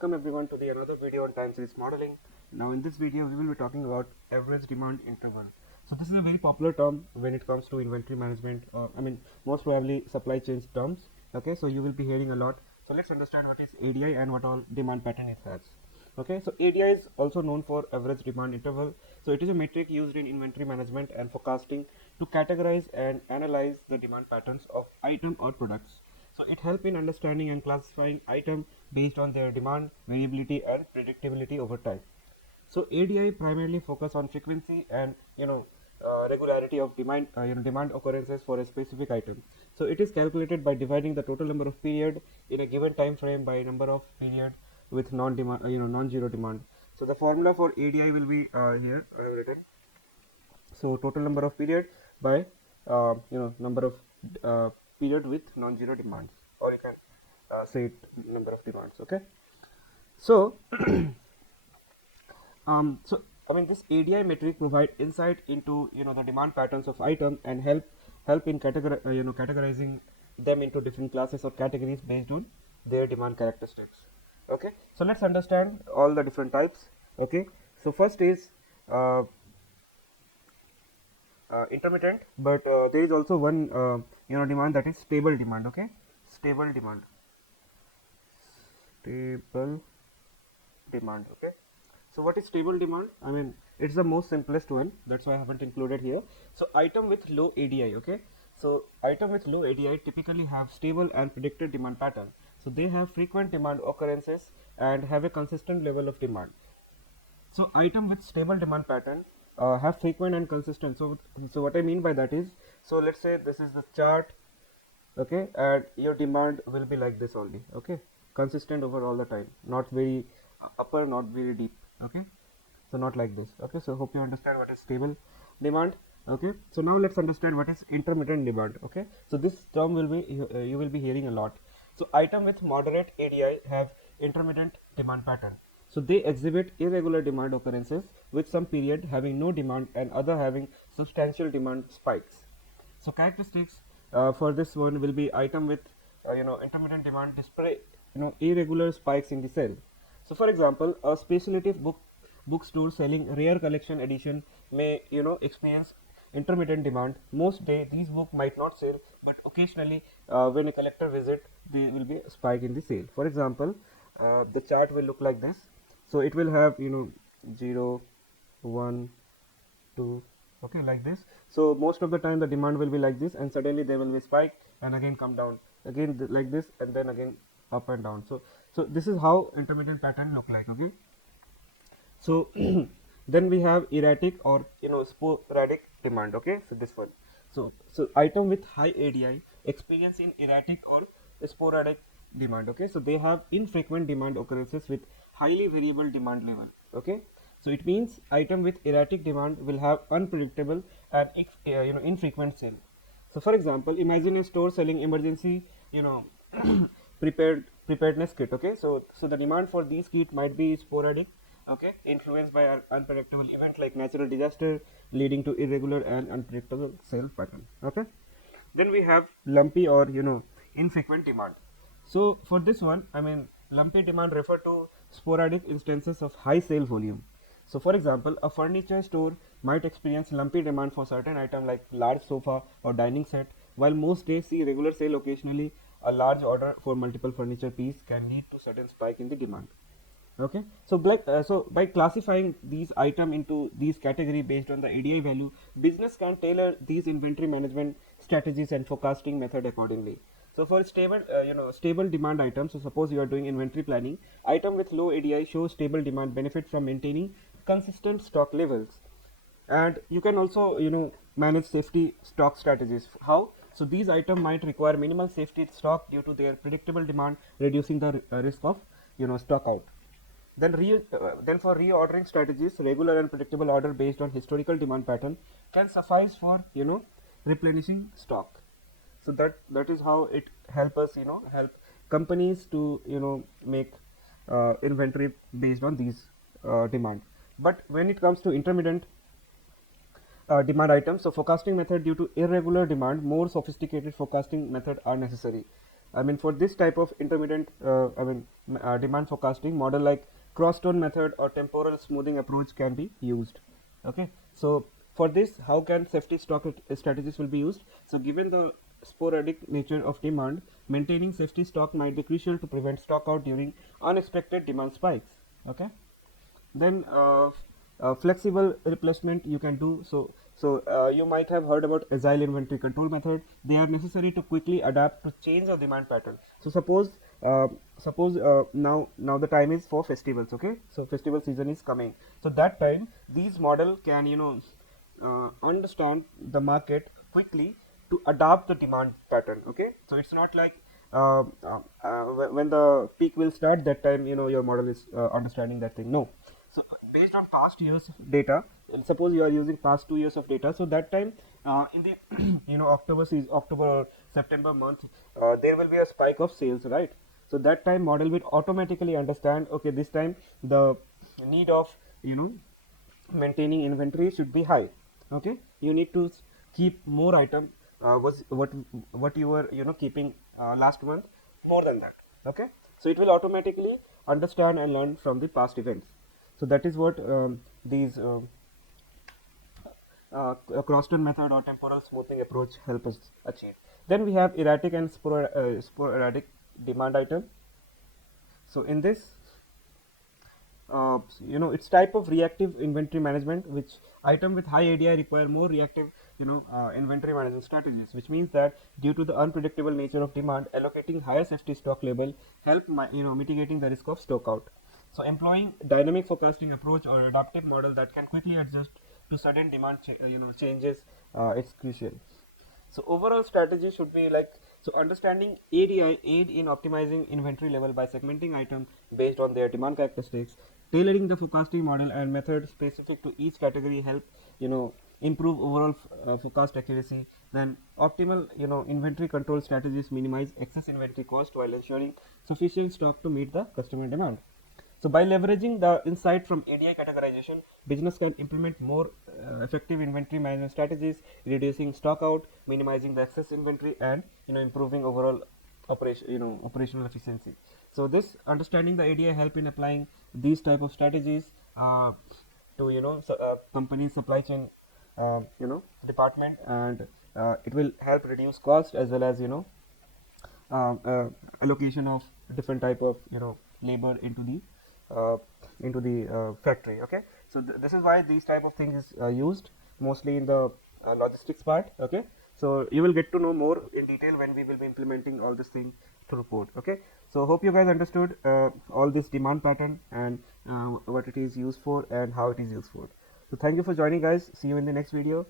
welcome everyone to the another video on time series modeling. Now in this video we will be talking about average demand interval. So this is a very popular term when it comes to inventory management, most probably supply chain terms. Okay, so you will be hearing a lot. So let's understand what is ADI and what all demand pattern it has. Okay, so ADI is also known for average demand interval. So it is a metric used in inventory management and forecasting to categorize and analyze the demand patterns of item or products. So it helps in understanding and classifying items based on their demand, variability and predictability over time. So ADI primarily focus on frequency and regularity of demand occurrences for a specific item. So it is calculated by dividing the total number of period in a given time frame by number of period with non-zero demand. So the formula for ADI will be here I have written. So total number of period by number of period with non-zero demands, or you can say it number of demands. Okay, so this ADI metric provide insight into the demand patterns of item and help in categorizing them into different classes or categories based on their demand characteristics. Okay, so let's understand all the different types. Okay, so first is intermittent, but there is also one demand, that is stable demand. Okay, stable demand. Okay, so what is stable demand? It's the most simplest one, that's why I haven't included here. So item with low ADI. Okay, so item with low ADI typically have stable and predicted demand pattern. So they have frequent demand occurrences and have a consistent level of demand. So item with stable demand pattern have frequent and consistent. So what I mean by that is, so let's say this is the chart. Okay, and your demand will be like this only. Okay, consistent over all the time, not very upper, not very deep. Okay, so not like this. Okay, so hope you understand what is stable demand. Okay, so now let's understand what is intermittent demand. Okay, so this term will be you will be hearing a lot. So item with moderate ADI have intermittent demand pattern. So they exhibit irregular demand occurrences with some period having no demand and other having substantial demand spikes. So characteristics for this one will be item with intermittent demand display irregular spikes in the sale. So for example, a speculative bookstore selling rare collection edition may experience intermittent demand. Most day these books might not sell, but occasionally when a collector visit, there will be a spike in the sale. For example, the chart will look like this. So it will have 0, 1, 2, okay, like this. So most of the time the demand will be like this, and suddenly there will be a spike and again come down again like this, and then again up and down. So this is how intermittent pattern look like. Okay, so then we have erratic or sporadic demand. Okay, so this one, so item with high ADI experience in erratic or sporadic demand. Okay, so they have infrequent demand occurrences with highly variable demand level. Okay, so it means item with erratic demand will have unpredictable and infrequent sale. So for example, imagine a store selling emergency preparedness kit. Okay, so the demand for these kit might be sporadic, okay, influenced by an unpredictable event like natural disaster leading to irregular and unpredictable sale pattern. Okay, then we have lumpy or infrequent demand. So for this one, lumpy demand refer to sporadic instances of high sale volume. So for example, a furniture store might experience lumpy demand for certain item like large sofa or dining set, while most days see regular sale. Occasionally a large order for multiple furniture piece can lead to sudden spike in the demand. Okay, so by classifying these item into these category based on the ADI value, business can tailor these inventory management strategies and forecasting method accordingly. So for stable stable demand items, so suppose you are doing inventory planning, item with low ADI shows stable demand benefit from maintaining consistent stock levels. And you can also manage safety stock strategies. How? So these items might require minimal safety stock due to their predictable demand, reducing the risk of stock out. Then for reordering strategies, regular and predictable order based on historical demand pattern can suffice for replenishing stock. So that is how it help us help companies to make inventory based on these demand. But when it comes to intermittent demand items, so forecasting method, due to irregular demand, more sophisticated forecasting method are necessary. I mean, for this type of intermittent demand forecasting model like cross-tone method or temporal smoothing approach can be used. Okay, so for this, how can safety stock strategies will be used? So given the sporadic nature of demand, maintaining safety stock might be crucial to prevent stock out during unexpected demand spikes. Okay, then flexible replacement you can do. So you might have heard about agile inventory control method. They are necessary to quickly adapt to change of demand pattern. So suppose now the time is for festivals. Okay, so festival season is coming, so that time these model can understand the market quickly to adapt the demand pattern. Okay, so it's not like when the peak will start, that time your model is understanding that thing. No, so based on past years data, and suppose you are using past 2 years of data, so that time in the October or September month, there will be a spike of sales, right? So that time model will automatically understand, okay, this time the need of maintaining inventory should be high. Okay, you need to keep more item, was what you were keeping last month, more than that. Okay, so it will automatically understand and learn from the past events. So that is what these Croston method or temporal smoothing approach help us achieve. Then we have erratic and sporadic demand item. So in this, it's type of reactive inventory management, which item with high ADI require more reactive inventory management strategies, which means that due to the unpredictable nature of demand, allocating higher safety stock level help mitigating the risk of stock out. So employing dynamic forecasting approach or adaptive model that can quickly adjust to sudden demand changes, it's crucial. So overall strategy should be like, so understanding ADI aid in optimizing inventory level by segmenting items based on their demand characteristics, tailoring the forecasting model and method specific to each category help improve overall forecast accuracy. Then optimal inventory control strategies minimize excess inventory cost while ensuring sufficient stock to meet the customer demand. So by leveraging the insight from ADI categorization, business can implement more effective inventory management strategies, reducing stock out, minimizing the excess inventory, and improving overall operational efficiency. So this understanding the ADI help in applying these type of strategies to company supply chain department, and it will help reduce cost as well as allocation of different type of labor uh, into the factory. Okay, so this is why these type of things is used mostly in the logistics part. Okay, so you will get to know more in detail when we will be implementing all this thing through code. Okay, so hope you guys understood all this demand pattern and what it is used for and how it is used for. So thank you for joining, guys. See you in the next video.